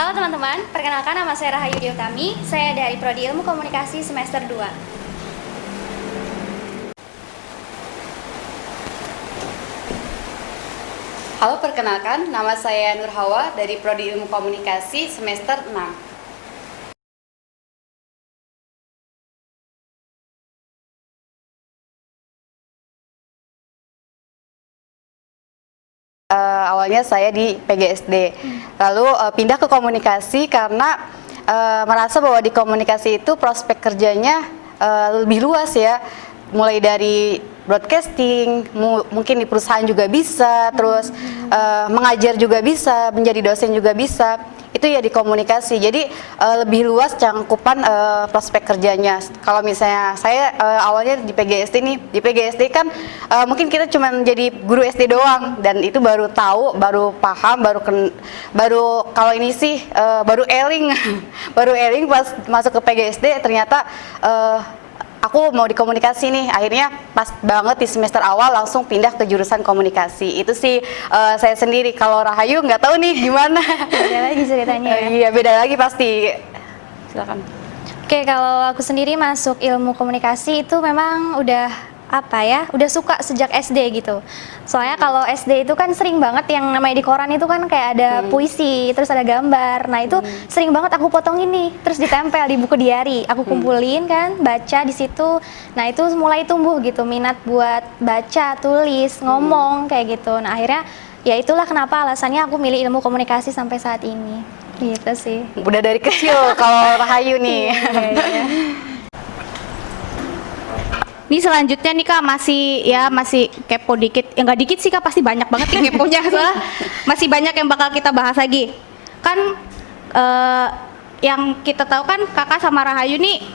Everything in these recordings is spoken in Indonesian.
Halo teman-teman, perkenalkan nama saya Rahayu Diutami. Saya dari Prodi Ilmu Komunikasi semester 2. Halo, perkenalkan, nama saya Nur Hawa dari Prodi Ilmu Komunikasi semester 6. Awalnya saya di PGSD, lalu pindah ke komunikasi karena merasa bahwa di komunikasi itu prospek kerjanya lebih luas ya, mulai dari broadcasting, mungkin di perusahaan juga bisa, terus mengajar juga bisa, menjadi dosen juga bisa. Itu ya di komunikasi, jadi lebih luas cangkupan prospek kerjanya. Kalau misalnya saya awalnya di PGSD nih, di PGSD kan mungkin kita cuma jadi guru SD doang, dan itu baru tahu, baru paham, baru kalau ini sih baru eling baru eling pas masuk ke PGSD ternyata aku mau di komunikasi nih. Akhirnya pas banget di semester awal langsung pindah ke jurusan komunikasi. Itu sih saya sendiri. Kalau Rahayu nggak tahu nih gimana. Beda lagi ceritanya ya? Iya, beda lagi pasti. Silakan. Oke, kalau aku sendiri masuk ilmu komunikasi itu memang udah suka sejak SD gitu. Soalnya kalau SD itu kan sering banget yang namanya di koran itu kan kayak ada puisi, terus ada gambar. Nah itu sering banget aku potong ini, terus ditempel di buku diary. Aku kumpulin kan, baca di situ. Nah itu mulai tumbuh gitu minat buat baca, tulis, ngomong kayak gitu. Nah akhirnya ya itulah kenapa alasannya aku milih ilmu komunikasi sampai saat ini. Gitu sih. Udah dari kecil kalau Rahayu nih. Iya. Ini selanjutnya nih Kak, masih kepo dikit. Ya nggak dikit sih Kak, pasti banyak banget yang keponya. Soalnya masih banyak yang bakal kita bahas lagi. Kan yang kita tahu kan Kakak sama Rahayu nih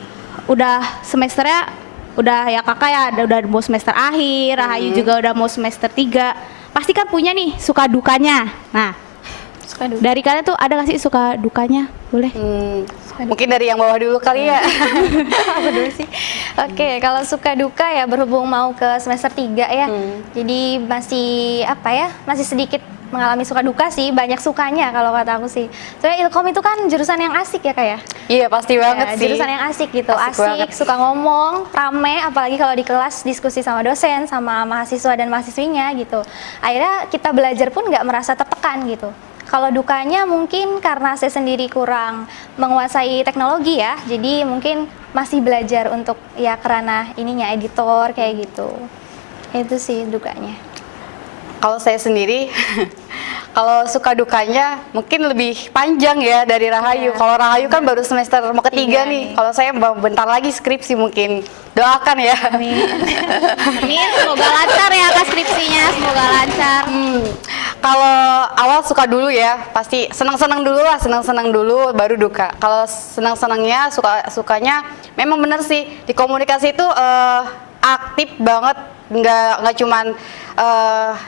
udah semesternya udah ya Kakak ya udah mau semester akhir, Rahayu juga udah mau semester 3. Pasti kan punya nih suka dukanya. Nah, dari kalian tuh ada nggak sih suka dukanya? Boleh? Mungkin dari yang bawah dulu kali ya. Apa dulu sih? Oke, kalau suka duka ya berhubung mau ke semester 3 ya. Jadi masih sedikit mengalami suka duka sih, banyak sukanya kalau kata aku sih. Soalnya Ilkom itu kan jurusan yang asik ya Kak ya? Iya, pasti banget sih. Jurusan yang asik gitu, Asik, suka ngomong, rame, apalagi kalau di kelas diskusi sama dosen, sama mahasiswa dan mahasiswinya gitu. Akhirnya kita belajar pun nggak merasa tertekan gitu. Kalau dukanya mungkin karena saya sendiri kurang menguasai teknologi ya, jadi mungkin masih belajar untuk ya kerana ininya editor kayak gitu. Itu sih dukanya. Kalau saya sendiri, kalau suka dukanya mungkin lebih panjang ya dari Rahayu. Kalau Rahayu kan baru semester mau ketiga nih. Kalau saya bentar lagi skripsi mungkin. Doakan ya. Amin. Amin, semoga lancar ya Kak skripsinya, semoga lancar. Kalau awal suka dulu ya, pasti senang-senang dulu baru duka. Kalau senang-senangnya, sukanya memang bener sih di komunikasi itu aktif banget, nggak cuman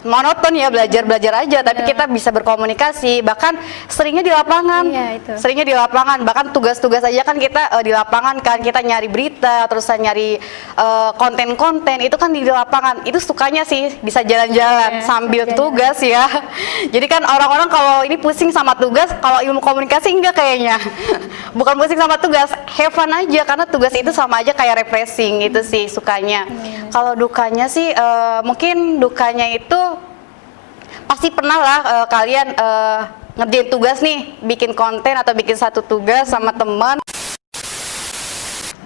monoton ya belajar aja, tapi kita bisa berkomunikasi, bahkan seringnya di lapangan. Iya, itu. Seringnya di lapangan, bahkan tugas-tugas aja kan kita di lapangan kan, kita nyari berita, terus nyari konten-konten, itu kan di lapangan. Itu sukanya sih bisa jalan-jalan sambil tugas ya. Jadi kan orang-orang kalau ini pusing sama tugas, kalau ilmu komunikasi enggak kayaknya. Bukan pusing sama tugas, have fun aja, karena tugas itu sama aja kayak refreshing, itu sih sukanya. Kalau dukanya sih mungkin dukanya itu pasti pernah lah kalian ngerjain tugas nih, bikin konten atau bikin satu tugas sama teman.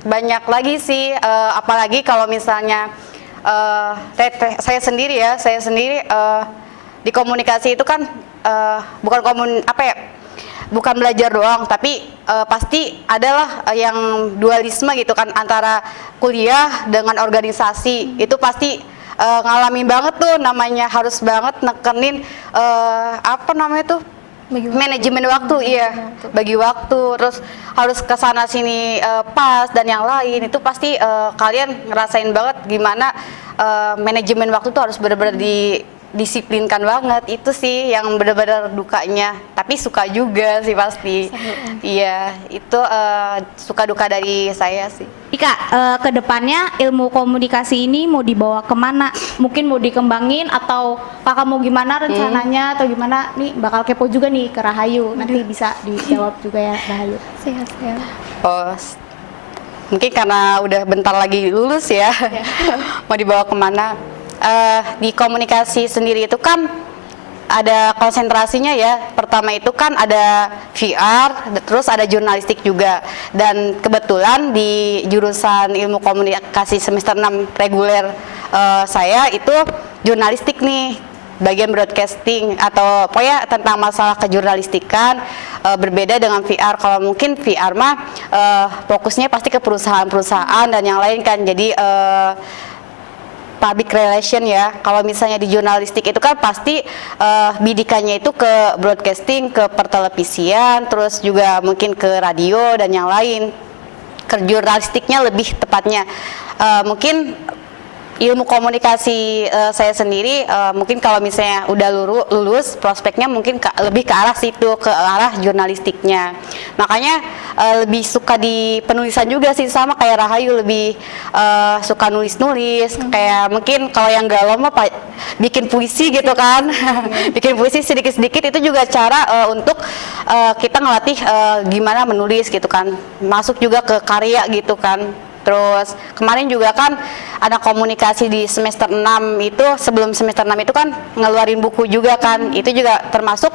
Banyak lagi sih, apalagi kalau misalnya saya sendiri di komunikasi itu kan bukan belajar doang, tapi pasti adalah yang dualisme gitu kan, antara kuliah dengan organisasi. Itu pasti ngalamin banget tuh, namanya harus banget nekenin manajemen waktu. Bagi waktu, terus harus kesana sini pas dan yang lain. Itu pasti kalian ngerasain banget gimana manajemen waktu tuh harus benar-benar mendisiplinkan banget. Itu sih yang benar-benar dukanya. Tapi suka juga sih pasti. Iya, itu suka duka dari saya sih. Ika, ke depannya ilmu komunikasi ini mau dibawa kemana? Mungkin mau dikembangin atau kakak mau gimana rencananya atau gimana? Nih bakal kepo juga nih ke Rahayu. Nanti bisa dijawab juga ya Rahayu. Siap-siap. Oh, mungkin karena udah bentar lagi lulus ya, mau dibawa kemana? Di komunikasi sendiri itu kan ada konsentrasinya ya. Pertama itu kan ada VR, terus ada jurnalistik juga. Dan kebetulan di jurusan ilmu komunikasi semester 6 reguler saya itu jurnalistik nih, bagian broadcasting atau pokoknya tentang masalah kejurnalistikan. Berbeda dengan VR. Kalau mungkin VR mah fokusnya pasti ke perusahaan-perusahaan dan yang lain kan. Jadi public relation ya. Kalau misalnya di jurnalistik itu kan pasti bidikannya itu ke broadcasting, ke pertelevisian, terus juga mungkin ke radio dan yang lain. Ke jurnalistiknya lebih tepatnya. Mungkin ilmu komunikasi saya sendiri mungkin kalau misalnya udah lulus prospeknya mungkin lebih ke arah situ, ke arah jurnalistiknya. Makanya lebih suka di penulisan juga sih, sama kayak Rahayu, lebih suka nulis-nulis. Kayak mungkin kalau yang galau mah bikin puisi gitu kan. Bikin puisi sedikit-sedikit itu juga cara untuk kita ngelatih gimana menulis gitu kan. Masuk juga ke karya gitu kan. Terus kemarin juga kan ada komunikasi di semester 6 itu, sebelum semester 6 itu kan ngeluarin buku juga kan. Itu juga termasuk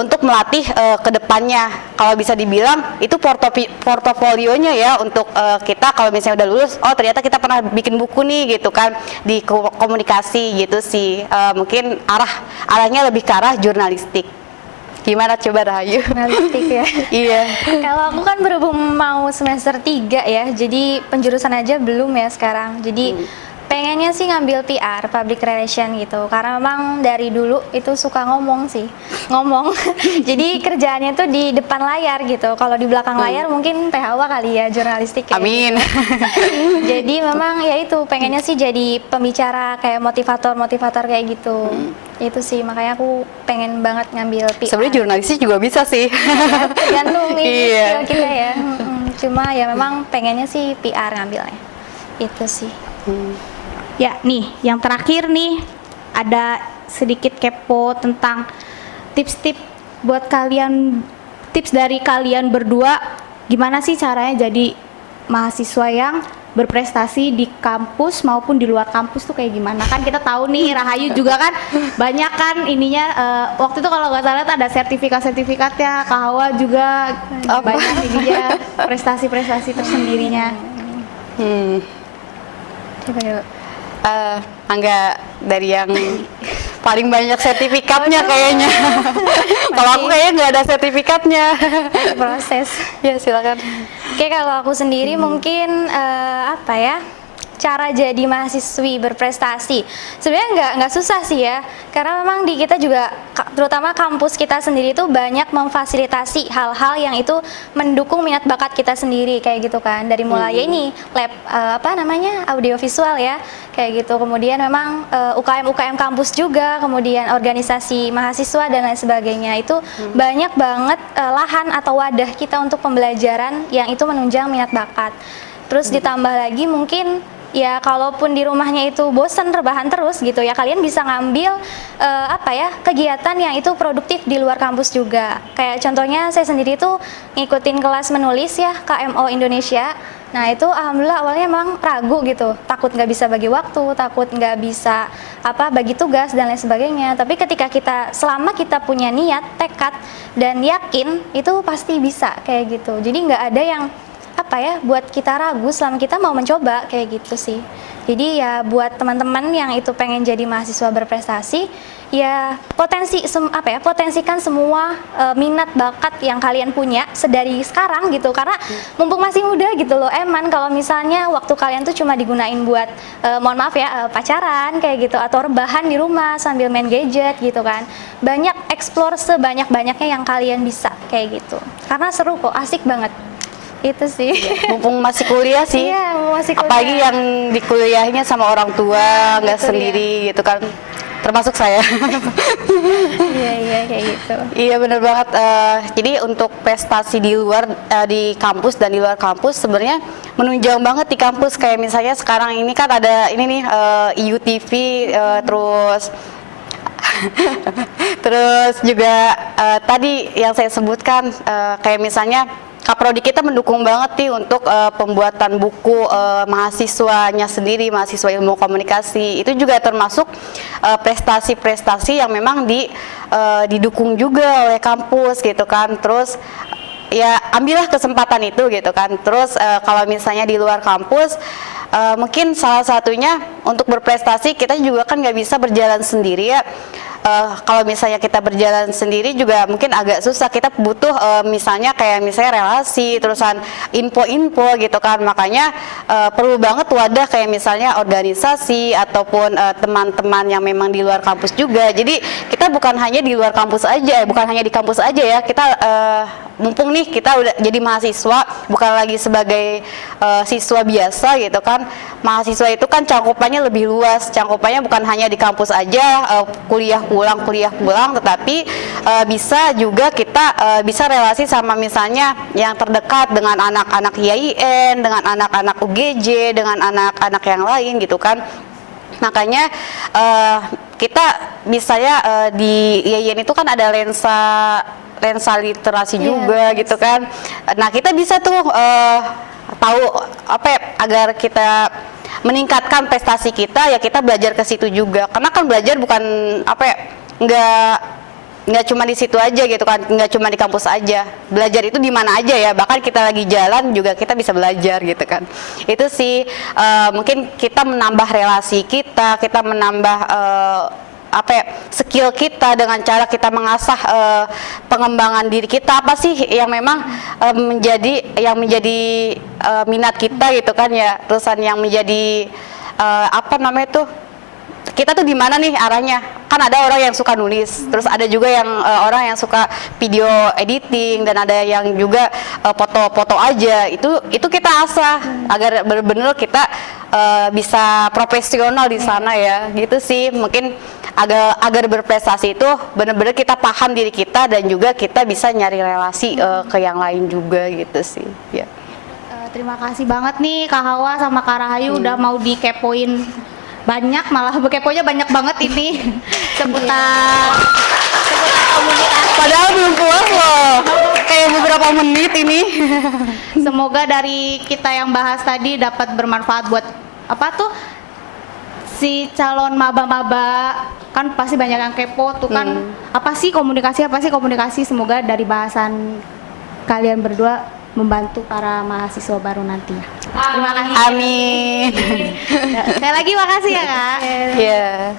untuk melatih ke depannya. Kalau bisa dibilang itu portofolionya ya untuk kita kalau misalnya udah lulus, oh ternyata kita pernah bikin buku nih gitu kan di komunikasi gitu sih. Mungkin arahnya lebih ke arah jurnalistik. Gimana coba Rahayu? Jurnalistik ya. Iya. Kalau aku kan berhubung mau semester 3 ya, jadi penjurusan aja belum ya sekarang. Jadi pengennya sih ngambil PR, public relation gitu. Karena memang dari dulu itu suka ngomong sih. Ngomong. Jadi kerjaannya tuh di depan layar gitu. Kalau di belakang layar mungkin PHW kali ya, jurnalistik ya. Amin. Jadi memang ya itu pengennya sih jadi pembicara kayak motivator kayak gitu. Itu sih makanya aku pengen banget ngambil PR. Sebenarnya jurnalistik juga bisa sih. Tergantung ini Iya. skill kita ya. Cuma ya memang pengennya sih PR ngambilnya. Itu sih. Ya nih, yang terakhir nih ada sedikit kepo tentang tips-tips buat kalian, tips dari kalian berdua, gimana sih caranya jadi mahasiswa yang berprestasi di kampus maupun di luar kampus tuh kayak gimana? Kan kita tahu nih Rahayu juga kan banyak kan ininya, waktu itu kalau nggak salah ada sertifikatnya, Kak Hawa juga banyak ininya, prestasi-prestasi tersendirinya. Coba yuk. Angga dari yang paling banyak sertifikatnya kayaknya. Kalau aku kayaknya nggak ada sertifikatnya. Proses. Ya silakan. Oke, kalau aku sendiri mungkin apa ya, cara jadi mahasiswi berprestasi sebenarnya nggak susah sih ya, karena memang di kita juga terutama kampus kita sendiri itu banyak memfasilitasi hal-hal yang itu mendukung minat bakat kita sendiri kayak gitu kan, dari mulai ya ini lab apa namanya audiovisual ya kayak gitu, kemudian memang UKM kampus juga, kemudian organisasi mahasiswa dan lain sebagainya, itu banyak banget lahan atau wadah kita untuk pembelajaran yang itu menunjang minat bakat. Terus ditambah lagi mungkin ya kalaupun di rumahnya itu bosan rebahan terus gitu ya, kalian bisa ngambil apa ya, kegiatan yang itu produktif di luar kampus juga. Kayak contohnya saya sendiri tuh ngikutin kelas menulis ya KMO Indonesia. Nah itu alhamdulillah awalnya emang ragu gitu, takut nggak bisa bagi waktu, takut nggak bisa apa bagi tugas dan lain sebagainya. Tapi ketika selama kita punya niat, tekad dan yakin, itu pasti bisa kayak gitu. Jadi nggak ada yang apa ya buat kita ragu selama kita mau mencoba kayak gitu sih. Jadi ya buat teman-teman yang itu pengen jadi mahasiswa berprestasi, ya potensikan semua minat bakat yang kalian punya sedari sekarang gitu, karena mumpung masih muda gitu loh. Kalau misalnya waktu kalian tuh cuma digunain buat mohon maaf ya pacaran kayak gitu, atau rebahan di rumah sambil main gadget gitu kan, banyak explore sebanyak-banyaknya yang kalian bisa kayak gitu, karena seru kok, asik banget. Itu sih. Mumpung masih kuliah sih. Iya, masih kuliah. Apalagi yang di kuliahnya sama orang tua, nggak sendiri gitu kan. termasuk saya. Iya kayak gitu. Iya benar banget. Jadi untuk prestasi di luar di kampus dan di luar kampus sebenarnya menunjang banget di kampus. Kayak misalnya sekarang ini kan ada ini nih IUTV, terus terus juga tadi yang saya sebutkan kayak misalnya Kaprodi kita mendukung banget nih untuk pembuatan buku mahasiswanya sendiri, mahasiswa ilmu komunikasi. Itu juga termasuk prestasi-prestasi yang memang didukung juga oleh kampus gitu kan. Terus ya ambillah kesempatan itu gitu kan. Terus kalau misalnya di luar kampus mungkin salah satunya untuk berprestasi kita juga kan nggak bisa berjalan sendiri ya. Kalau misalnya kita berjalan sendiri juga mungkin agak susah, kita butuh misalnya relasi, terusan info-info gitu kan, makanya perlu banget wadah kayak misalnya organisasi ataupun teman-teman yang memang di luar kampus juga. Jadi kita bukan hanya di luar kampus aja, bukan hanya di kampus aja ya, kita mumpung nih kita udah jadi mahasiswa, bukan lagi sebagai siswa biasa gitu kan. Mahasiswa itu kan cakupannya lebih luas, cakupannya bukan hanya di kampus aja, kuliah pulang, tetapi bisa juga kita bisa relasi sama misalnya yang terdekat dengan anak-anak IAIN, dengan anak-anak UGJ, dengan anak-anak yang lain gitu kan. Makanya kita misalnya di IAIN itu kan ada lensa literasi juga gitu kan. Nah kita bisa tuh tahu apa ya, agar kita meningkatkan prestasi kita ya kita belajar ke situ juga, karena kan belajar bukan apa ya, nggak cuma di situ aja gitu kan, nggak cuma di kampus aja, belajar itu di mana aja ya, bahkan kita lagi jalan juga kita bisa belajar gitu kan. Itu sih mungkin kita menambah relasi kita menambah skill kita dengan cara kita mengasah pengembangan diri kita, apa sih yang memang menjadi minat kita gitu kan ya, terusan yang menjadi kita tuh di mana nih arahnya. Kan ada orang yang suka nulis, terus ada juga yang orang yang suka video editing, dan ada yang juga foto-foto aja. Itu kita asah agar benar-benar kita bisa profesional di sana ya. Gitu sih mungkin agar berprestasi itu benar-benar kita paham diri kita dan juga kita bisa nyari relasi ke yang lain juga gitu sih. Ya. Terima kasih banget nih Kak Hawa sama Kak Rahayu udah mau dikepoin banyak, malah keponya banyak banget ini seputar komunikasi. Padahal belum puas loh, kayak beberapa menit ini. Semoga dari kita yang bahas tadi dapat bermanfaat buat si calon maba-maba, kan pasti banyak yang kepo tuh kan, apa sih komunikasi. Semoga dari bahasan kalian berdua membantu para mahasiswa baru nanti. Terima kasih. Amin. Sekali lagi makasih ya Kak. Iya.